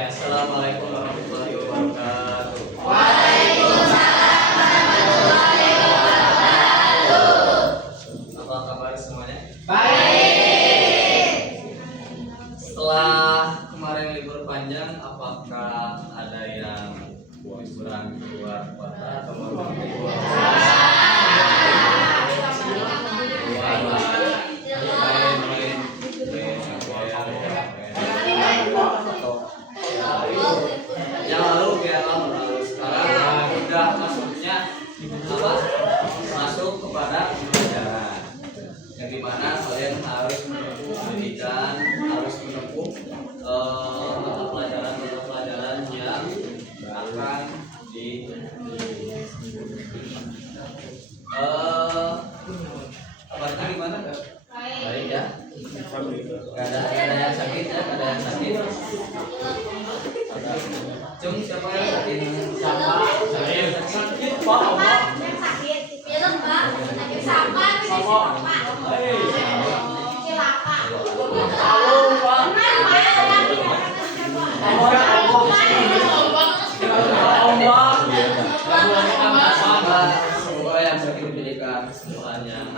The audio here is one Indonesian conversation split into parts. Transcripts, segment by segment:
Assalamualaikum warahmatullahi wabarakatuh. Waalaikumsalam warahmatullahi wabarakatuh. Apa kabar semuanya? Baik. Setelah kemarin libur panjang, apakah ada yang liburan keluar kota atau mau keluar? Yang lalu biarlah berlalu. Sekarang udah masuknya apa? Masuk kepada pelajaran. Yang dimana kalian harus menempuh pendidikan, harus menempuh mata pelajaran yang akan di kabarnya gimana? Baik ya. Gak ada yang sakit ya, gak ada yang sakit. Cung siapa yang sakit? Siapa? Saya sakit Pak. Yang sakit film Pak. Sakit sama Cilaka. Halo Pak. Semoga yang sakit diberikan kesembuhannya.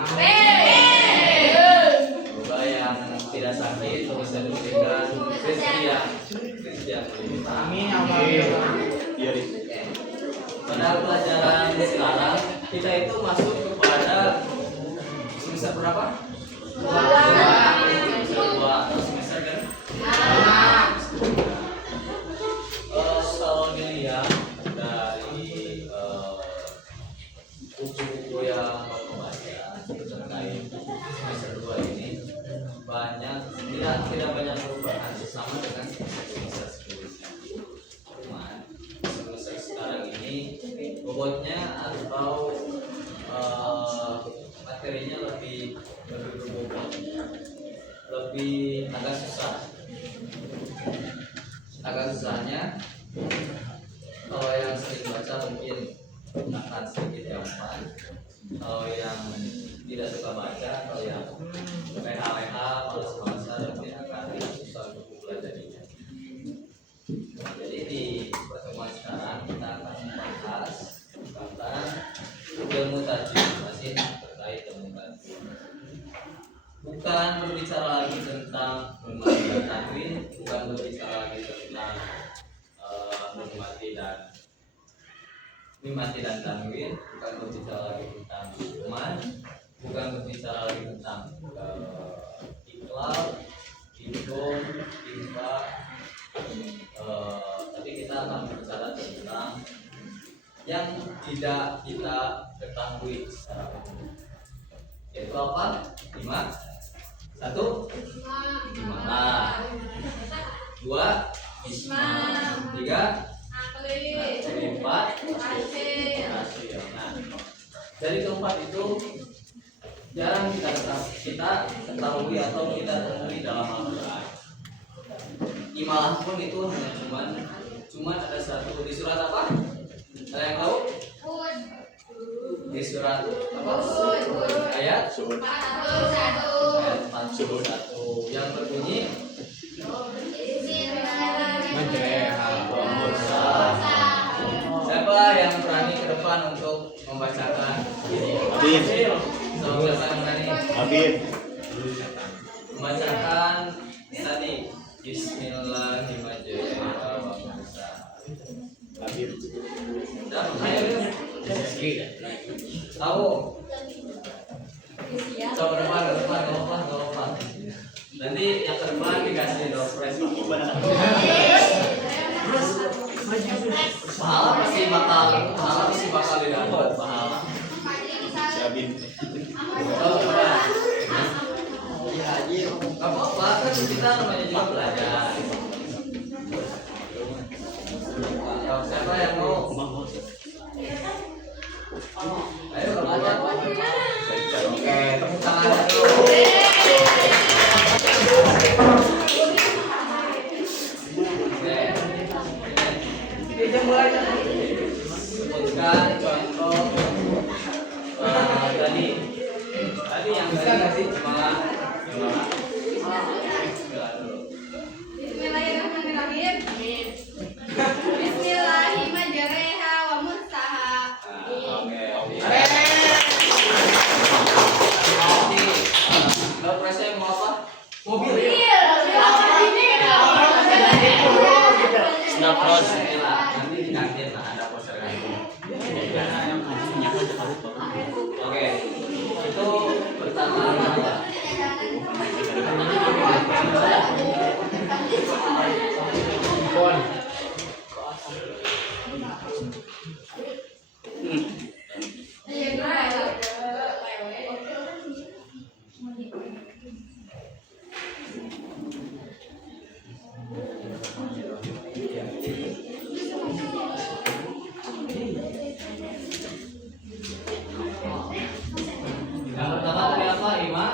Semoga yang tidak sakit bisa diberikan rezeki yang melimpah. Amin ya Allah. Pada pelajaran sekarang kita itu masuk kepada semester berapa? Semester 2 atau semester kan? Kalau dilihat dari buku-buku yang Bapak baca terkait semester 2 ini banyak tidak banyak perubahan sama dengan semester sebelumnya. Cuman semester sekarang ini bobotnya atau materinya lebih berbobot, lebih agak susah. Agak susahnya kalau yang sering baca mungkin akan sedikit gampang. Kalau yang tidak suka baca atau yang leha-leha, malas-malasan mungkin akan susah untuk mempelajarinya. Jadi di pertemuan sekarang kita akan membahas tentang ilmu tajwid, masih terkait ilmu tajwid. Bukan berbicara lagi tentang memahami tajwid, bukan berbicara lagi tentang mimati dan tanwin, bukan berbicara lagi tentang man, bukan berbicara lagi tentang iqlal, idgham, ikhfa. Tapi kita akan berbicara tentang yang tidak kita ketahui secara umum, yaitu apa? 5, 1 Imam, 2 Ismam, 3 4 Hasil. Nah, dari keempat itu jarang kita ketahui atau kita temui dalam Al-Quran. Imalah pun itu hanya cuman ada satu di surat apa? Ada yang tahu? Di surat apa? Ayat 41 yang berbunyi siapa yang berani ke depan untuk membacakan ini? Abid. Siapa yang berani? Abid. Membacakan tadi Bismillahirrahmanirrahim. Abid. Ayo. Tahu? Coba depan, gak apa. Nanti yang ke depan dikasih door prize. Pahala pasti bakal didapat pahala. Abid. Gak apa-apa kan kita namanya juga belajar. Siapa yang mau? Ayo belajar. Oke, tepuk tangan dulu. Kita mulai sebutkan contoh tadi yang tadi malah Bismillahirrahmanirrahim. Terus nanti di kantin lah ada poster kantin. Oke, itu pertama apa? Yang pertama tadi apa, Ima?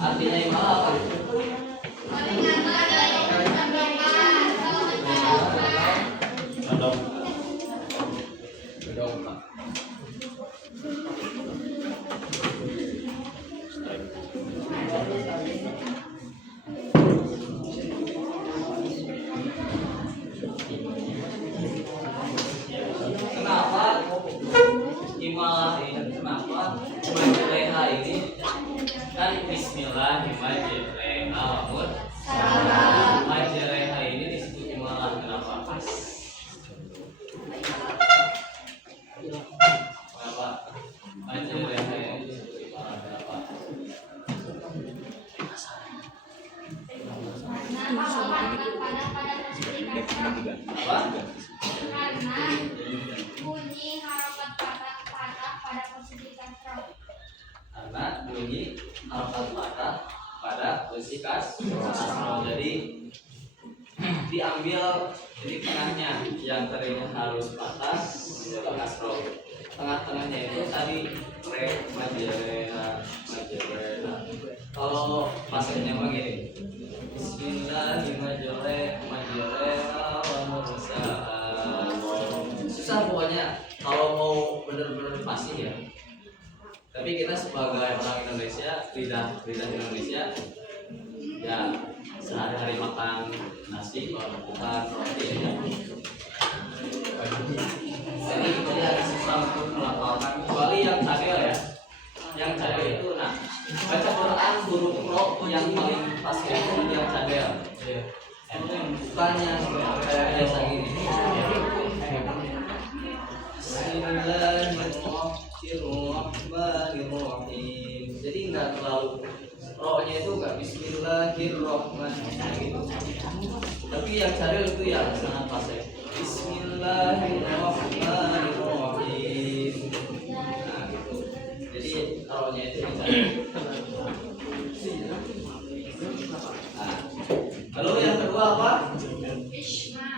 Artinya Ima apa? Berdomba. Kenapa Ima ini kenapa Majleha ini kan Bismillahirrahmanirrahim Majleha ini disebut imalah kenapa? Kenapa? Majleha ini disebut imalah kenapa? Apa? Karena bunyi harakat patah pada posisi kasroh. Karena bunyi harakat patah pada posisi kasroh. Jadi diambil titik tengahnya, yang tadinya harus patah menjadi kasroh. Tengah-tengahnya itu tadi re majleha. Kalau pasirnya begini, Bismillahirrahmanirrahim wa mursalat. Susah pokoknya kalau mau benar-benar pasti ya. Tapi kita sebagai orang Indonesia, lidah Indonesia, ya sehari-hari makan nasi, bukan roti ya. Jadi kita harus susah untuk melafalkan, kecuali yang cadel ya. Yang cadel itu, nah baca Quran huruf ro yang paling pasti itu yang cadel. Bukan yang kayak biasa gini. Bismillahirrahmanirrahim. Jadi nggak terlalu rohnya itu nggak Bismillahirrahmanirrahim gitu. Tapi yang cadel itu yang sangat pas ya. Bismillahirrahmanirrahim. Nah gitu. Jadi rohnya itu dicadel. Nah, lalu yang kedua apa? Ishma.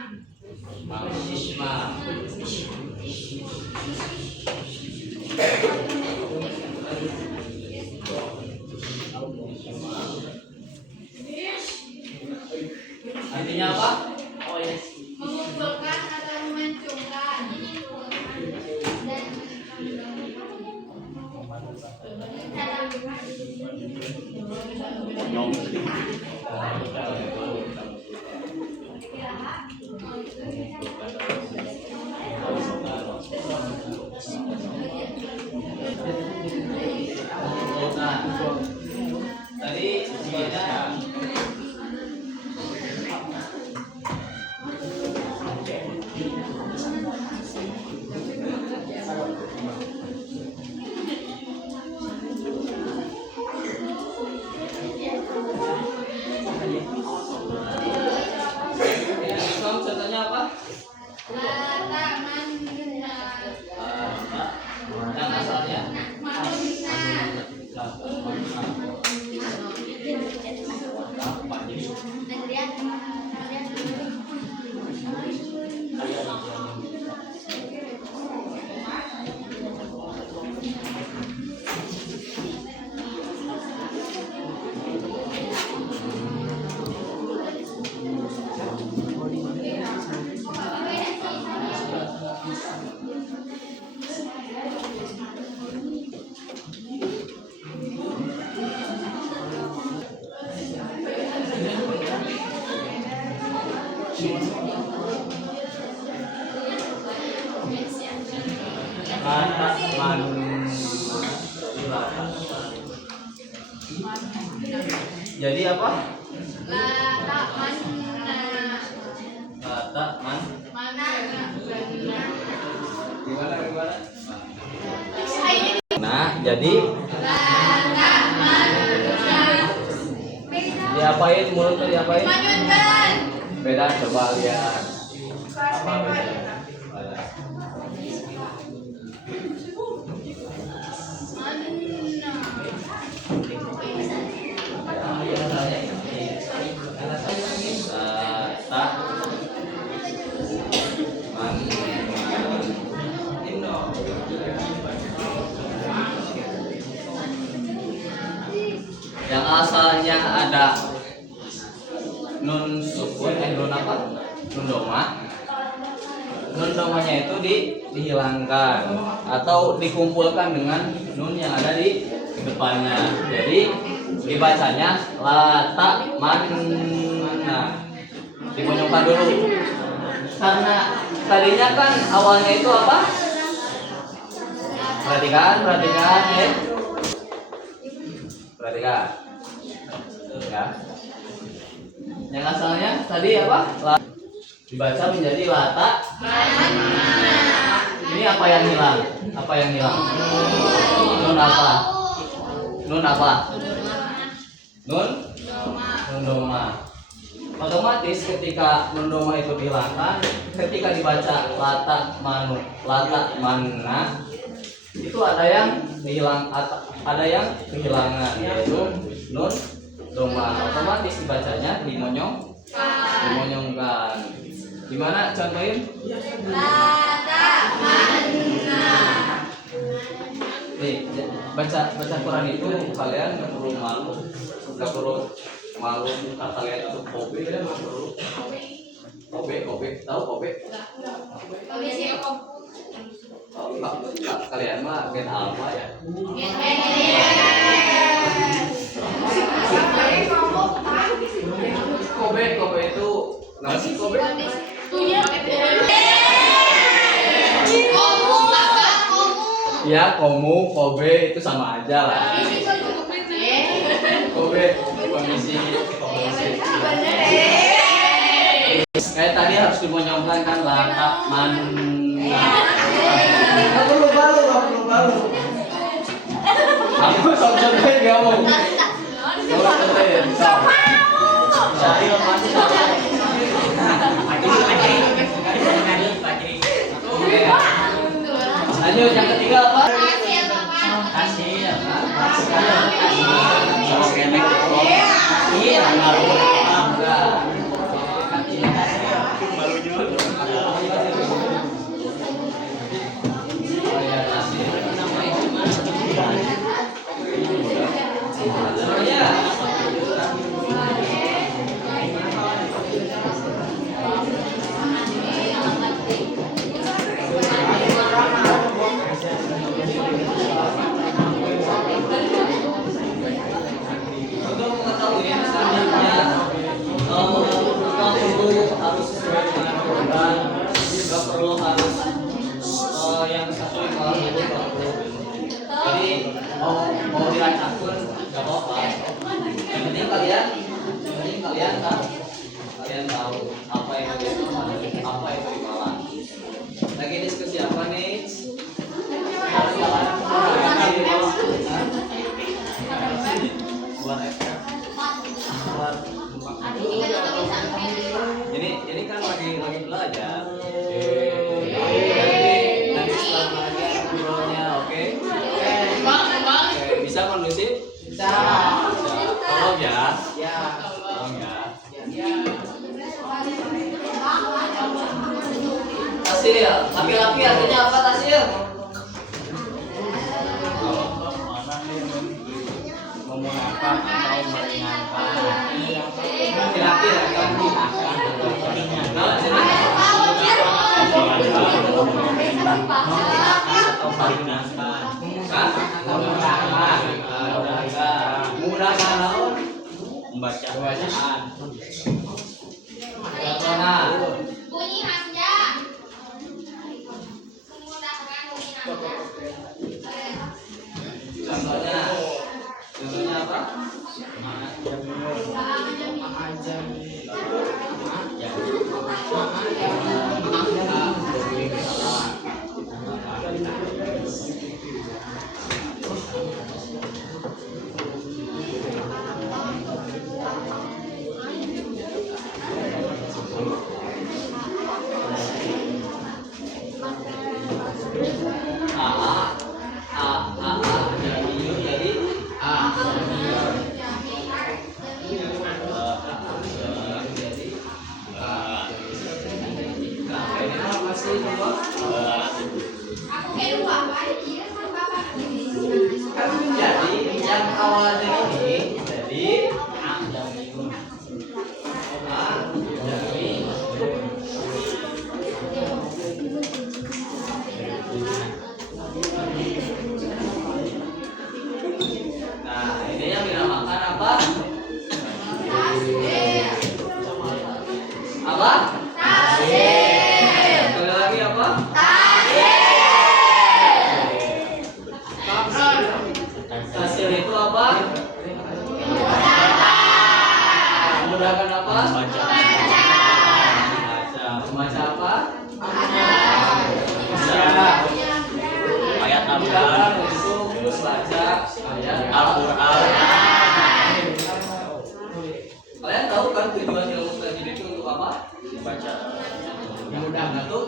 Artinya apa? Oh ya. Mengumpulkan atau mencungkan dan Tadi sebenarnya contohnya apa? Yang asalnya Jadi apa? Lata mana? Lata Mana? gimana? Ayo. Nah, jadi Lata mana? diapain mulutnya diapain? Lanjutkan. Beda, coba lihat. Apa bedanya? Yang asalnya ada nun sukun, nun apa? Nun doma. Nun domanya itu dihilangkan atau dikumpulkan dengan nun yang ada di depannya. Jadi dibacanya lata manna. Dikonyolkan dulu. Karena tadinya kan awalnya itu apa? Perhatikan ya. Perhatikan. Ya. Yang asalnya tadi apa? Dibaca menjadi lata. Ini apa yang hilang? Nun apa? Nun doma. Otomatis ketika nun doma itu dihilangkan, ketika dibaca lata manna, itu ada yang kehilangan, yaitu nun doma. Otomatis dibacanya dimonyongkan. Gimana contohin? Lata mana? Nih, baca Quran itu kalian nggak perlu malu muka kalian itu kobe, kalian nggak perlu kobe, tahu kobe? Oh, enggak, kalian mah gen alfa ya. Kobe itu nasi kobe. Ya, kobe itu sama aja lah. Kobe komisi. Kayak tadi harus dimonyongkan kan lata manna. Nggak perlu baru. Aku contohin kamu. Lanjut yang ketiga apa? Hasil. Untuk mengetahui selanjutnya, harus sesuai dengan program, nggak perlu harus yang satu yang kalau itu nggak perlu. Jadi mau diracak pun nggak apa-apa. Yang penting kalian tahu apa yang itu apa itu imalah. Lagi diskusi apa nih? Ini kan lagi belajar. Nanti setelah belajar ngobrolnya, oke? Bisa kondusif? Bisa. Tolong ya. Tolong ya. Tasil, laki-laki artinya apa tasil? Memudahkan atau meringankan. Laki-laki kamu mudahkan membaca bacaan. Bunyi hamzah. Memudahkan bunyi hamzah. Contohnya apa? yang awalnya ini jadi nah ini yang dinamakan apa? Apa? Sekali lagi apa? Hasil itu apa? Memudahkan apa? Membaca. Membaca apa? Ayat Memudahkan untuk membaca ayat Al-Quran. Kalian tahu kan tujuan ilmu tajwid itu untuk apa? Baca. Memudahkan tuh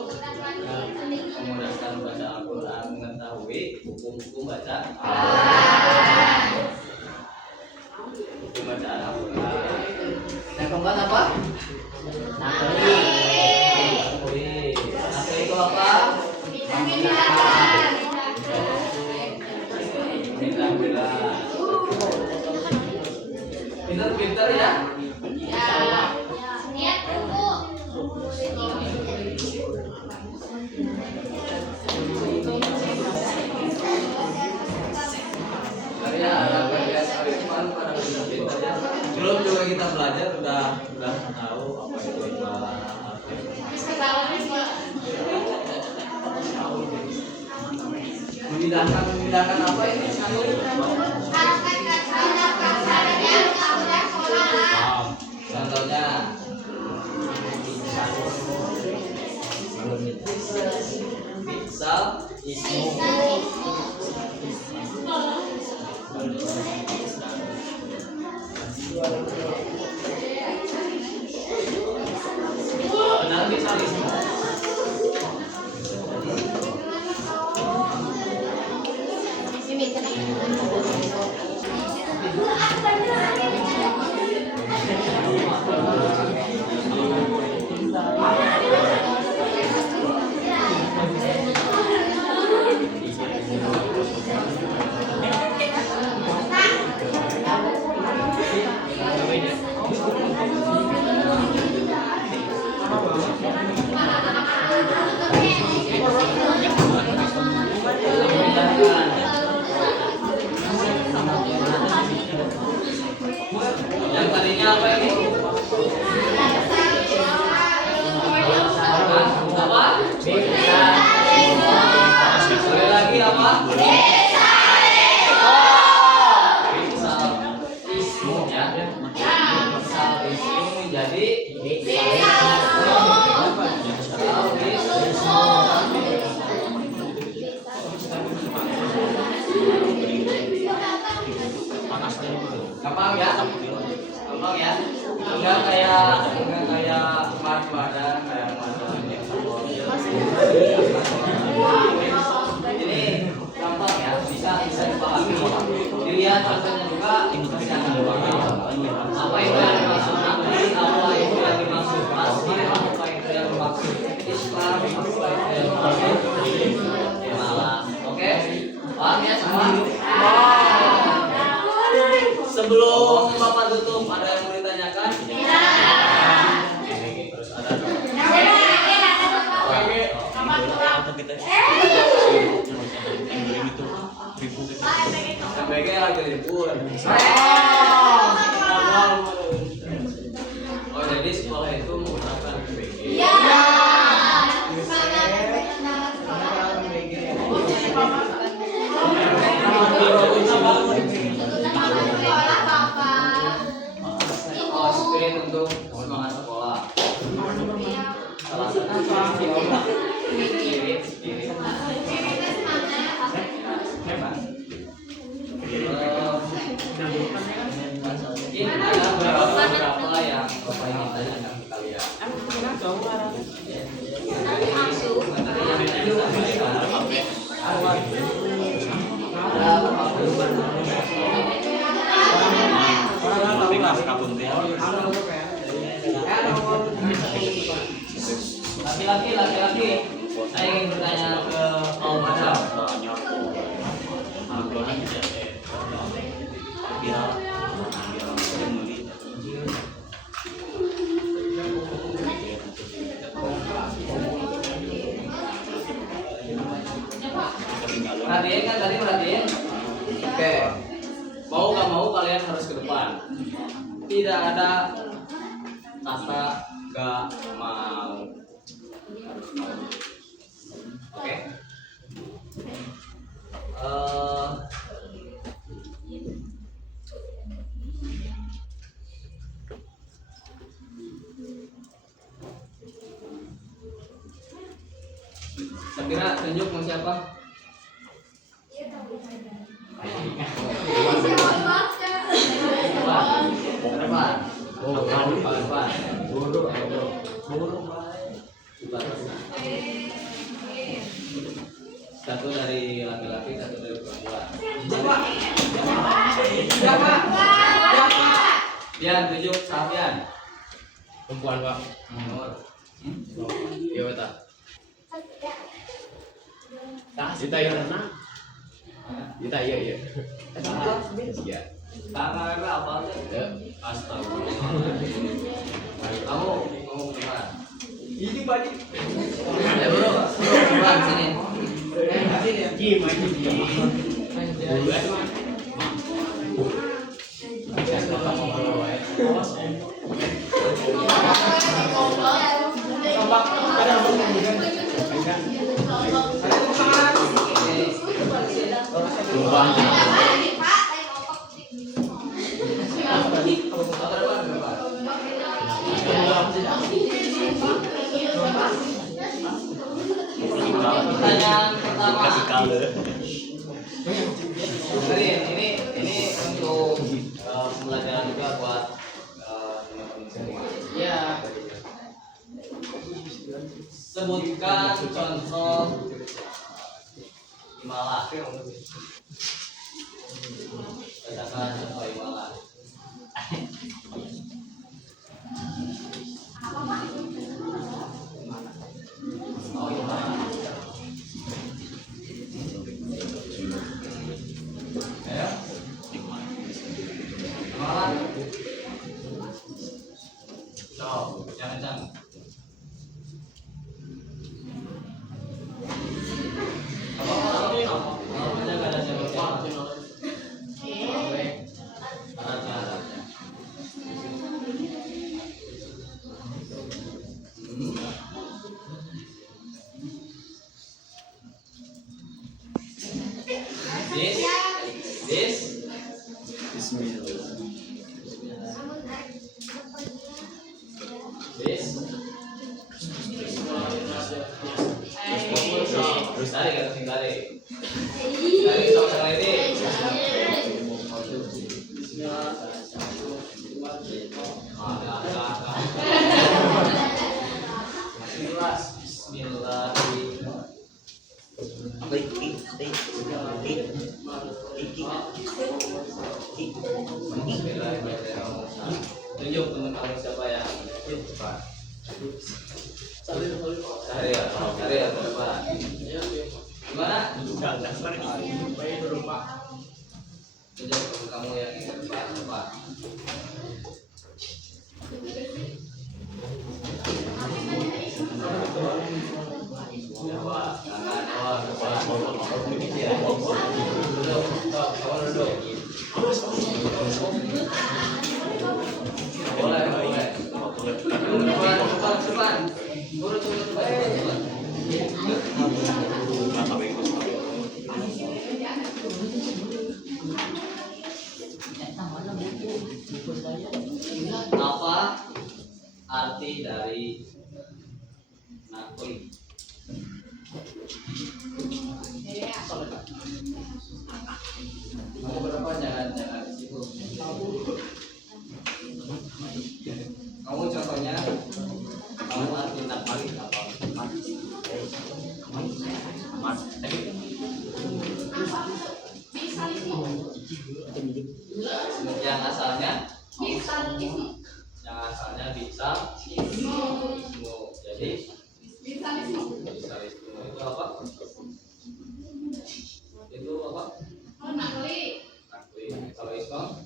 memudahkan baca Al-Quran, mengetahui hukum-hukum baca hukum bacaan Al-Quran. Yang keempat apa? Nafri. Nafri itu apa? Pintar-pintar ya. Lihat buku. Ya, ada bagian kearifan pada pintar-pintar ya. Belum juga kita belajar udah tahu apa itu imbalan. Memindahkan apa ini? Contohnya misal benar misal yang tadinya apa ini? Apa? Sekali lagi apa? Misal ismu ya. Misal ismu menjadi gampang ya? Gampang ya? Enggak kayak badan kayak ini gampang ya, bisa dipahami. Dilihat contohnya juga bisa dipahami. Apa itu yang dimaksud nabi, apa itu yang dimaksud masjid, apa itu yang dimaksud Islam, apa itu yang dimaksud malah. Oke? Paham ya semua? Sebelum Bapak tutup, ada yang mau ditanyakan? Terus ada MBG lagi libur. Oh jadi sekolah itu menggunakan MBG. mungkin untuk semangat sekolah. Salah satu spirit. Mungkin ada beberapa yang Bapak ingin tanyakan ke kalian. Laki-laki, saya ingin bertanya ke kaum madam. Perhatiin kan tadi perhatiin. Oke. Mau gak mau kalian harus ke depan. Tidak ada kata gak mau. Harus mau. Oke. Sekira tunjuk mau siapa? Satu dari laki-laki, satu dari perempuan. Dian, tunjuk Safian. Perempuan Pak. Nomor. Iya betul. Kita iya mana? Kita iya. Iya. Kakak apa? Astagfirullah. Kamu kemana? Ini baju. Bro, keluar sini. Pertanyaan pertama. Ini untuk pembelajaran juga buat teman-teman semua. Iya. Sebutkan contoh Imala. Bacakan contoh Imala. Oh, Imala. Ayo. Imala. So, jangan. This. Terus tarik atau tarik? Tarik sama ini. Tunjuk teman kamu siapa yang cepat. Cari ya, cepat. Gimana? Tunjuk teman kamu yang cepat. Cepat. Apa arti dari nakli? Kamu berapa? Jangan sibuk. Kamu contohnya, kamu arti nakli apa? Yang asalnya bisa jadi bisalisme itu apa? Itu apa? Nakli. Kalau Islam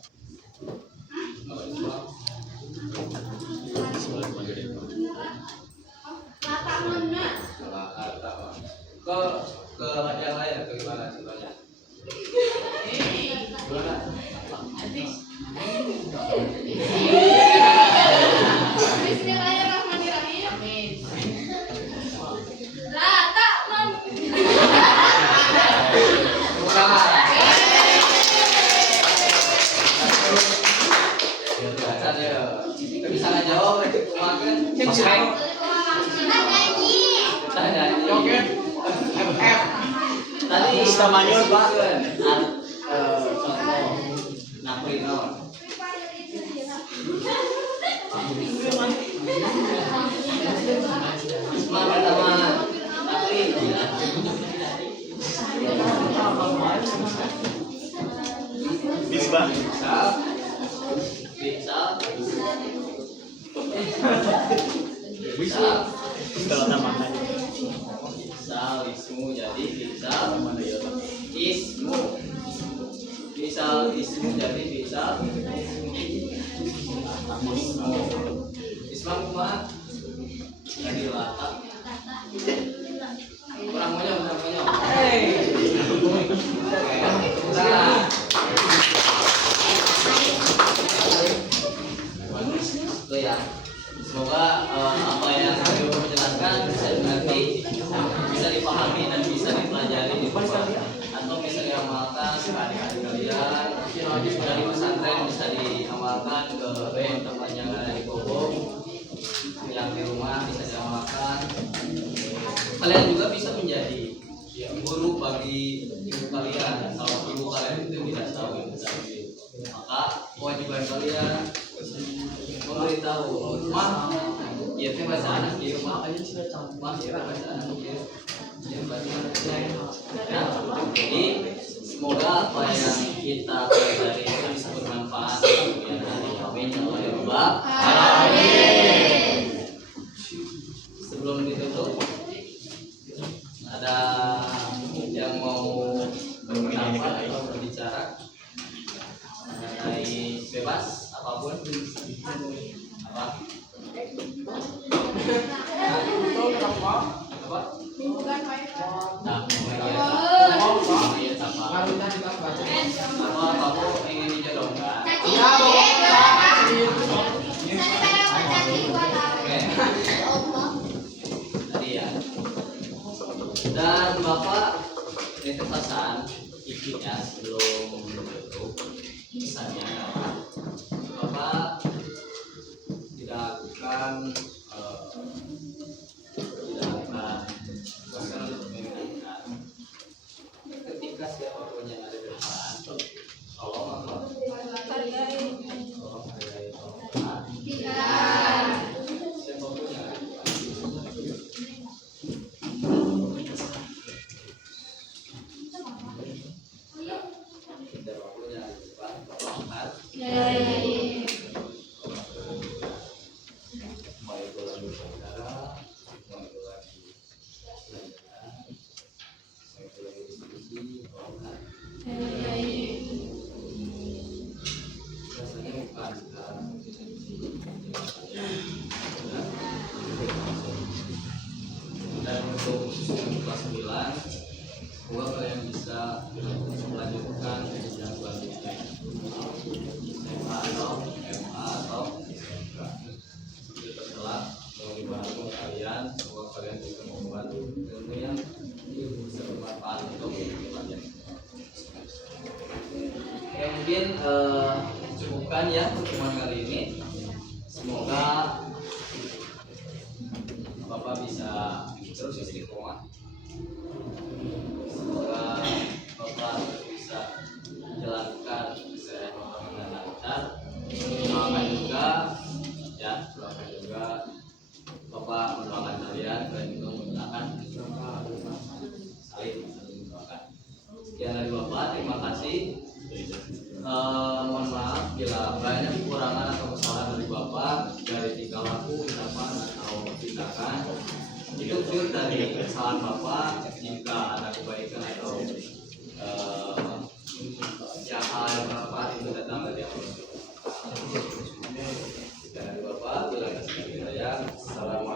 ke yang lain atau gimana contohnya? Gimana? Bisa nggak jawab? Tadi Samanyol, Pak. Contoh naklino. Isma pertama nakli. Bisa. Kalau namanya Ismu jadi ismu jadi Islam kumaha jadi lata kurang monyong nah itu ya semoga apa yang saya menjelaskan bisa dimengerti, bisa dipahami dan bisa dipelajari di rumah atau bisa diamalkan ke adik-adik kalian dari pesantren, bisa diamalkan ke teman-teman yang ada di Bogor, yang di rumah bisa diamalkan. Kalian juga bisa menjadi guru bagi ibu kalian. Kalau ibu kalian itu tidak tahu ilmu tajwid, maka kewajiban kalian memberitahu, mah, ya teh bahasa anak gitu, mah aja sudah mah ya bahasa anak gitu, ya bahasa anak ya. Jadi semoga apa yang kita pelajari itu bisa bermanfaat kemudian hari. Amin ya Allah ya Rabbal alamin. Sebelum ditutup, ada yang mau berpendapat atau berbicara mengenai bebas apapun apa? Apa? Nah, apa kamu ingin dijodohkan? Tadi ya. Dan Bapak itu pesan ikinya sebelum menutup pesannya Bapak tidak akan bosan untuk mengingatkan ketika siapapun yang ada di depan tolong hargai siapapun yang ada di depan. Siapapun yang ada di depan tolong hargai. Mau itu lagi saudara, mau itu lagi saudara, mau itu lagi diskusi, tolong hargai. Rasanya bukan dan untuk yang kelas 9 semoga kalian bisa melanjutkan yang selanjutnya SMA atau MA atau SMK itu terserah mau dibantu kalian, semoga kalian bisa membantu ilmu yang bisa bermanfaat untuk kalian. Ya mungkin cukupkan ya pertemuan kali ini. Semoga Bapak bisa terus istiqomah. Semoga Bapak bisa menjalankan keseharian Bapak dengan lancar. Doakan juga ya, doakan juga Bapak mendoakan kalian dan juga mendoakan saling mendoakan. Sekian dari Bapak, terima kasih. Mohon maaf bila banyak kekurangan atau kesalahan dari Bapak dari tingkah laku, ucapan atau tindakan. Itu pure dari kesalahan Bapak. Jika ada kebaikan atau yang hal yang bermanfaat itu datang dari Allah. Sekian dari Bapak, bila kasih saya. Assalamualaikum.